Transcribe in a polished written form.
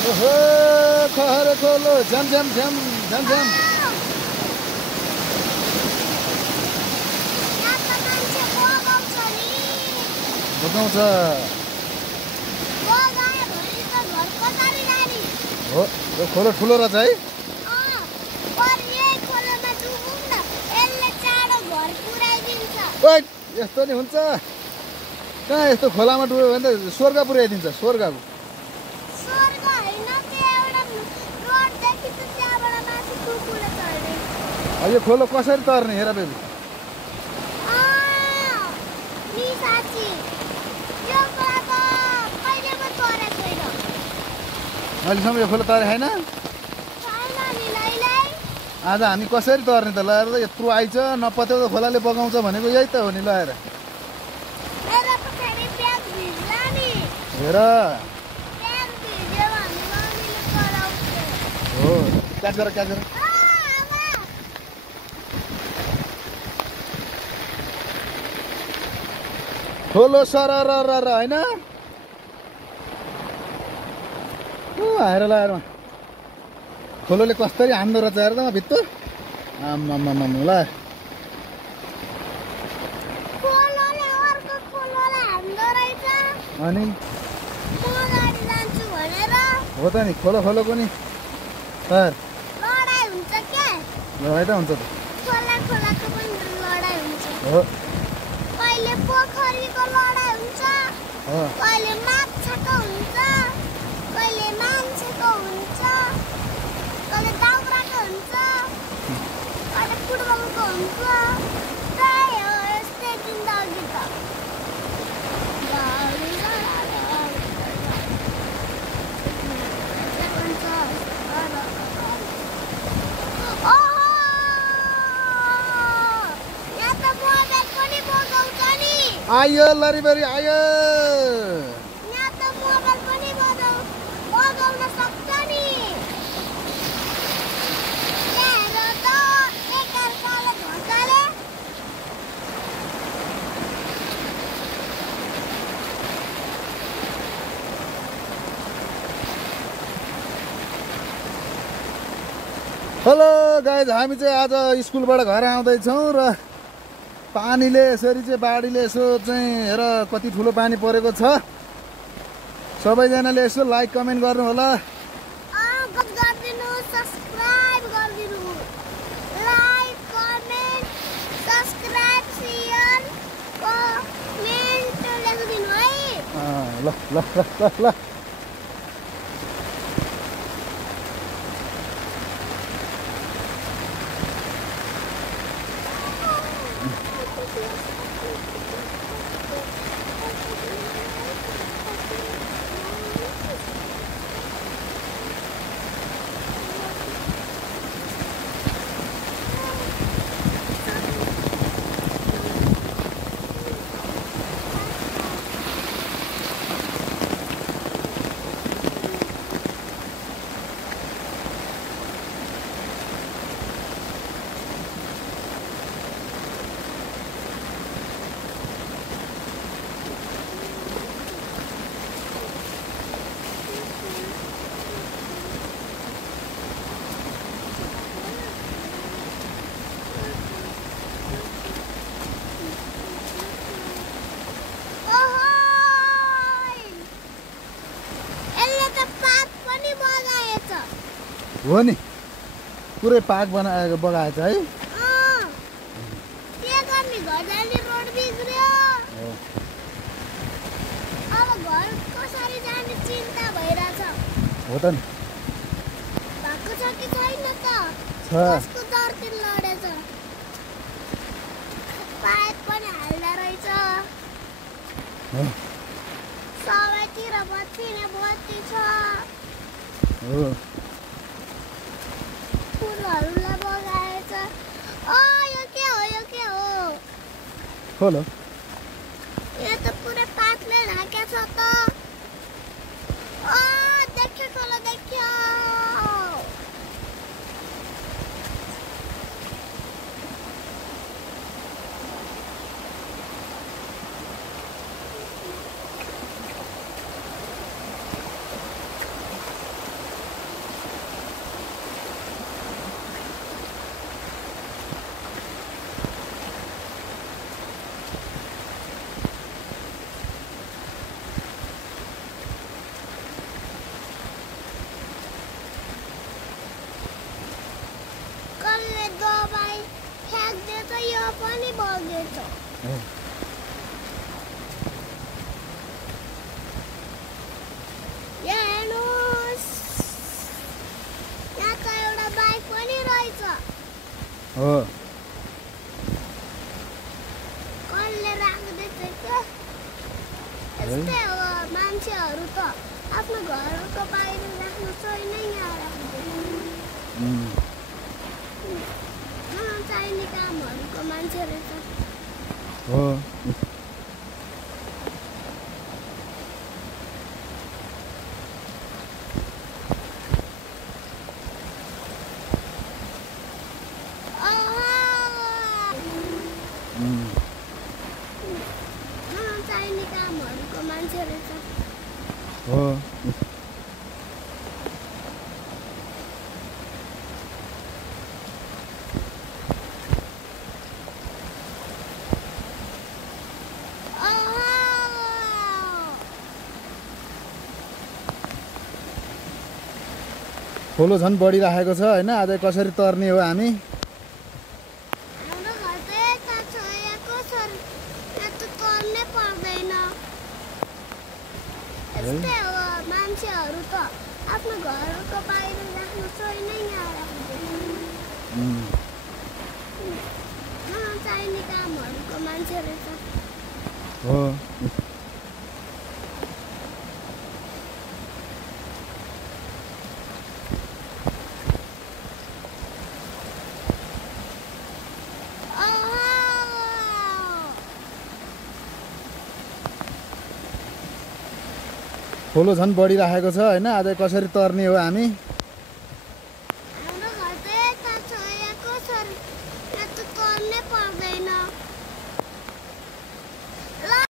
ओहो खहरे खोलो झ्याम झ्याम झ्याम झ्याम झ्याम बगाउँछ हो यो खोलो ठुलो रहेछ है ओइ यस्तो नि हुन्छ कहाँ यस्तो खोलामा डुब्यो भने त स्वर्ग पुर्याइदिन्छ स्वर्गको यो खोलो कसरी तर्ने हेर बेबी अहिलेसम्म यो खोलो तरे छैन आज हामी कसरी तर्ने त लगाएर त यत्रो आइछ नपत्याउ त खोलाले बगाउँछ भनेको यही त हो नि लगाएर हेर हो क्याच गर क्याच गर खोलो सर होइन आएर लगाएर खोलोले कसरी हान्दो रहेछ हेर त भित्तो आम्मामामा ल अनि हो त नि खोलो खोलोको नि सर लडाइ त हुन्छ त हो कहिले पोखरीको लडाइ हुन्छ कहिले माछाको हुन्छ कहिले मान्छेको हुन्छ कहिले दाउराको हुन्छ कहिले फुटबलको हुन्छ त्यही हो यस्तै जिन्दगी त आयो लरीबरी आयो यहाँ त मोबाइल पनि बजाउन सक्छ नि हेर त एकअर्काले धोकाले हेलो गाइज हामी चाहिँ आज स्कुलबाट घर आउँदैछौँ र पानीले यसरी चाहिँ बाढीले यसो चाहिँ हेर कति ठुलो पानी परेको छ सबैजनाले यसो लाइक कमेन्ट गर्नु होला सब्स्क्राइब गरिदिनु like comment subscribe share comment लेखिदिनु है ल ल ल ल हो नि पुरै पार्क बनाएको बगाएछ है हो त नि भएको छ कि छैन त छ कसको दर्तिन लडेछ पाइप पनि हाल्दा रहेछ सबैतिर बत्तिने बत्ती छ हो फुलहरूलाई बगाएछ यो के हो खोलो यो त पुरै पातले ढाकेछ त देख्यो खोलो देख्यो पनि बगेछ। यहाँ हेर्नुहोस्, यहाँ त एउटा बाइक पनि रहेछ। हो कसले राख्दैछ के? यस्तै हो, मान्छेहरू त आफ्नो घरको बाहिर राख्नु छैन, यहाँ राख्दैन। चाहिने कामहरूको मान्छे रहेछ। हो चाहिने कामहरूको मान्छे रहेछ। हो खोलो झन् बढिराखेको छ होइन। आज कसरी तर्ने हो हामी? हाम्रो घर त यता छ, यहाँ कसरी? यहाँ त तर्नै पर्दैन। यस्तै हो, मान्छेहरू त आफ्नो घरको बाहिर राख्नु छैन, यहाँ राख्दैन। चाहिने कामहरूको मान्छे रहेछ। हो खोलो झन् बढिराखेको छ होइन। आज कसरी तर्ने हो हामी?